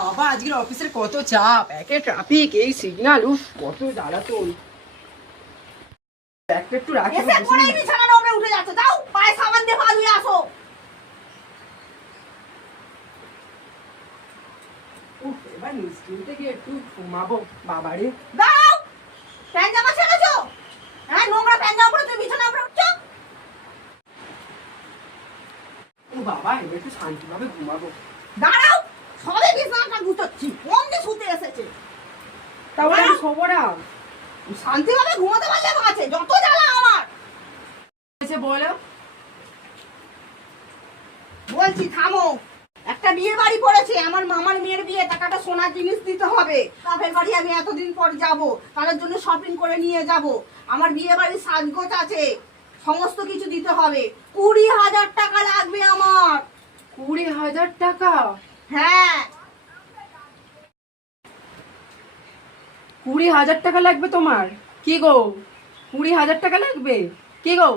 বাবা আজকের অফিসের কত চাপ, একে ট্রাফিক, এই সিগন্যাল, উফ কত জ্বালাতন। ব্যাগটা একটু রাখি। এসে পড়েই বিছানা নোংরা উঠে যাচ্ছে, যাও পায়ে সাবান দিয়ে পা ধুয়ে আসো। উফ, এবার নিশ্চিন্ত থেকে একটু ঘুমাবো। বাবারে দাও প্যান্ট জামা ছেড়েছো, হ্যাঁ নোংরা প্যান্ট জামা পরে তুমি বিছানা উপরে উঠছো। ও বাবা, এবার একটু শান্তিভাবে ঘুমাবো। দাঁড়াও, সবে বিছানাটা গুছোচ্ছি, অমনি শুতে এসেছে। তাহলে আমি শোবো না। শান্তিভাবে ঘুমাতে পারলে আছে, যত জ্বালা আমার। এসে বলো। বলছি থামো। একটা বিয়ে বাড়ি পড়েছে, আমার মামার মেয়ের বিয়ে, টাকাটা সোনার জিনিস দিতে হবে। বাপের বাড়ি আমি এতদিন পর যাব, তার জন্য শপিং করে নিয়ে যাব। আমার বিয়ে বাড়ির সাজগোজ আছে, সমস্ত কিছু দিতে হবে। 20,000 টাকা লাগবে আমার। 20,000 টাকা? হ্যাঁ 20,000 টাকা লাগবে তোমার? কি গো, 20,000 টাকা লাগবে? কি গো?